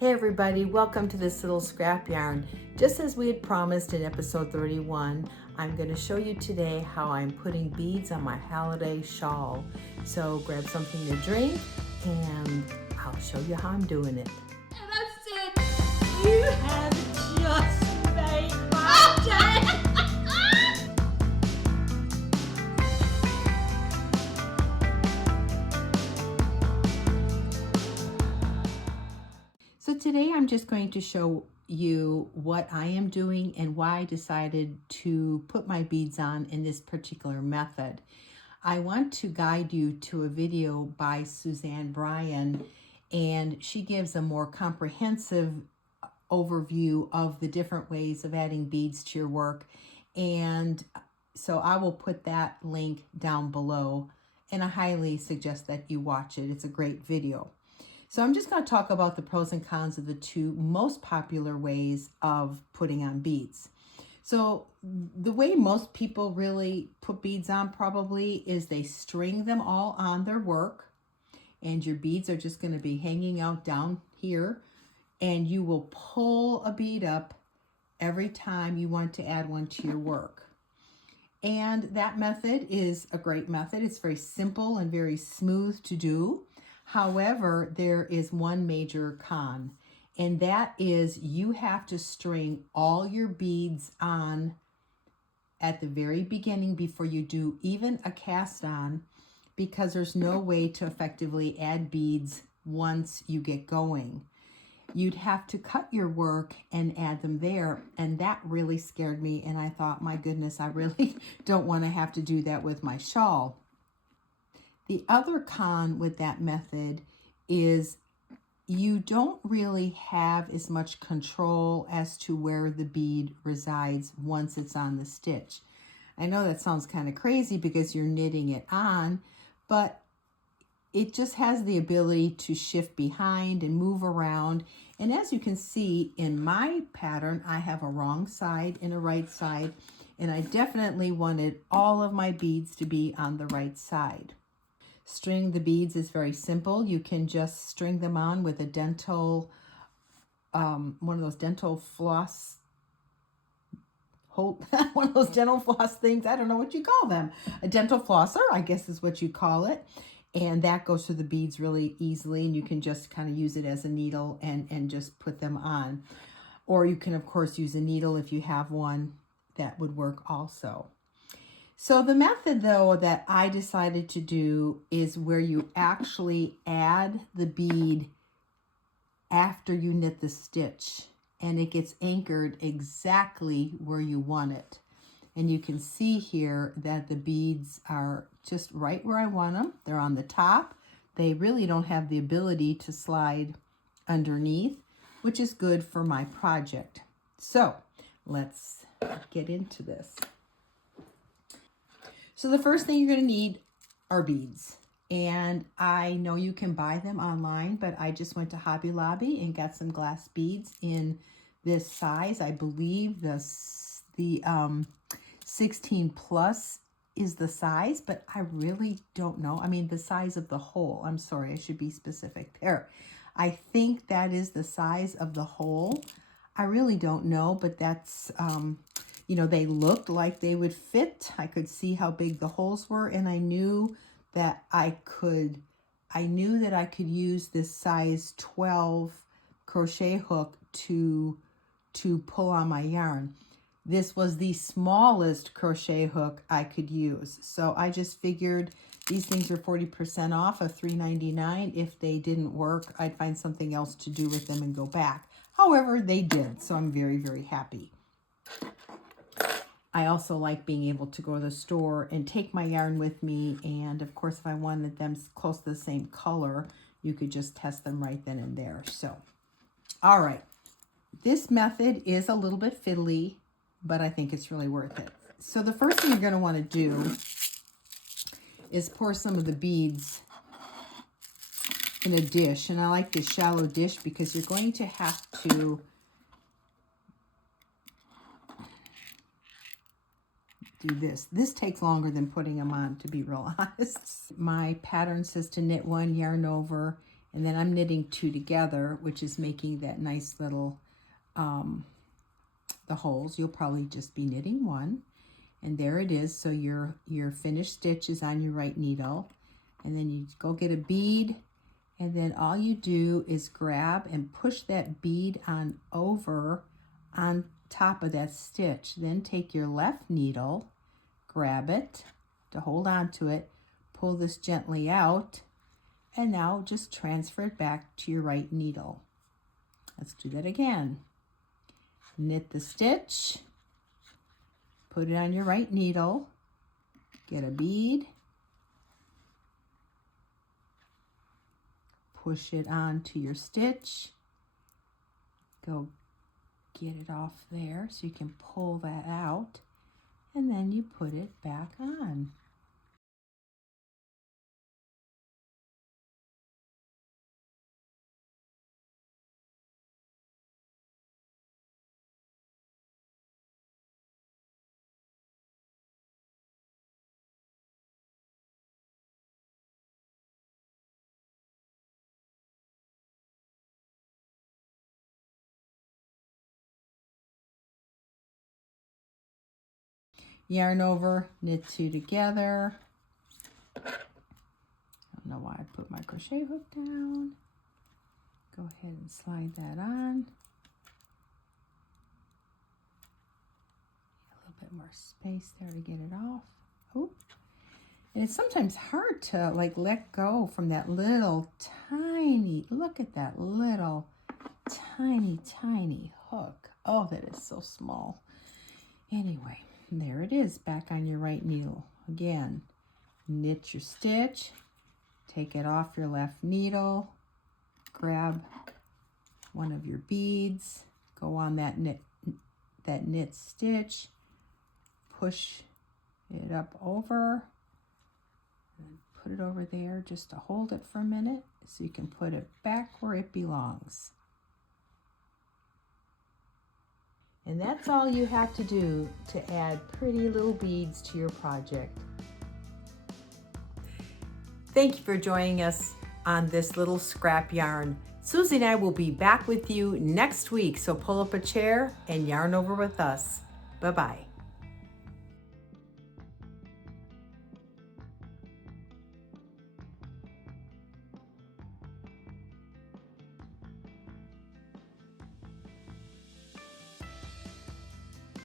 Hey everybody, welcome to this little scrap yarn. Just as we had promised in episode 31, I'm going to show you today how I'm putting beads on my holiday shawl. So grab something to drink and I'll show you how I'm doing it. And I said, you have just made my day. So today I'm just going to show you what I am doing and why I decided to put my beads on in this particular method. I want to guide you to a video by Suzanne Bryan, and she gives a more comprehensive overview of the different ways of adding beads to your work. And so I will put that link down below, and I highly suggest that you watch it. It's a great video. So I'm just going to talk about the pros and cons of the two most popular ways of putting on beads. So the way most people really put beads on probably is they string them all on their work, and your beads are just going to be hanging out down here, and you will pull a bead up every time you want to add one to your work. And that method is a great method. It's very simple and very smooth to do. However, there is one major con, and that is you have to string all your beads on at the very beginning before you do even a cast on, because there's no way to effectively add beads once you get going. You'd have to cut your work and add them there, and that really scared me, and I thought, my goodness, I really don't want to have to do that with my shawl. The other con with that method is you don't really have as much control as to where the bead resides once it's on the stitch. I know that sounds kind of crazy because you're knitting it on, but it just has the ability to shift behind and move around. And as you can see in my pattern, I have a wrong side and a right side, and I definitely wanted all of my beads to be on the right side. String the beads is very simple. You can just string them on with a dental, one of those dental floss, one of those dental floss things. I don't know what you call them. A dental flosser, I guess is what you call it. And that goes through the beads really easily, and you can just kind of use it as a needle and just put them on. Or you can, of course, use a needle if you have one. That would work also. So the method, though, that I decided to do is where you actually add the bead after you knit the stitch, and it gets anchored exactly where you want it. And you can see here that the beads are just right where I want them. They're on the top. They really don't have the ability to slide underneath, which is good for my project. So let's get into this. So the first thing you're going to need are beads. And I know you can buy them online, but I just went to Hobby Lobby and got some glass beads in this size. I believe the 16 plus is the size, but I really don't know. I mean, the size of the hole. I'm sorry, I should be specific there. I think that is the size of the hole. I really don't know, but that's, you know, they looked like they would fit. I could see how big the holes were, and I knew that I could use this size 12 crochet hook to pull on my yarn. This was the smallest crochet hook I could use. So I just figured these things are 40% off of $3.99. If they didn't work, I'd find something else to do with them and go back. However, they did, so I'm very, very happy. I also like being able to go to the store and take my yarn with me. And of course, if I wanted them close to the same color, you could just test them right then and there. So, all right. This method is a little bit fiddly, but I think it's really worth it. So the first thing you're going to want to do is pour some of the beads in a dish. And I like this shallow dish because you're going to have to do this. This takes longer than putting them on, to be real honest. My pattern says to knit one, yarn over, And then I'm knitting 2 together, which is making that nice little, the holes. You'll probably just be knitting 1. And there it is. So your finished stitch is on your right needle. And then you go get a bead. And then all you do is grab and push that bead on over on top of that stitch. Then take your left needle, grab it to hold on to it, pull this gently out, and now just transfer it back to your right needle. Let's do that again. Knit the stitch, put it on your right needle, get a bead, push it onto your stitch, go get it off there so you can pull that out, and then you put it back on. Yarn over, knit 2 together. I don't know why I put my crochet hook down. Go ahead and slide that on. A little bit more space there to get it off. Oh, and it's sometimes hard to like let go from that little tiny, look at that little tiny hook. Oh, that is so small. Anyway, there it is, back on your right needle. Again, knit your stitch, take it off your left needle, grab one of your beads, go on that knit stitch, push it up over, and put it over there just to hold it for a minute so you can put it back where it belongs. And that's all you have to do to add pretty little beads to your project. Thank you for joining us on this little scrap yarn. Susie and I will be back with you next week, so pull up a chair and yarn over with us. Bye-bye.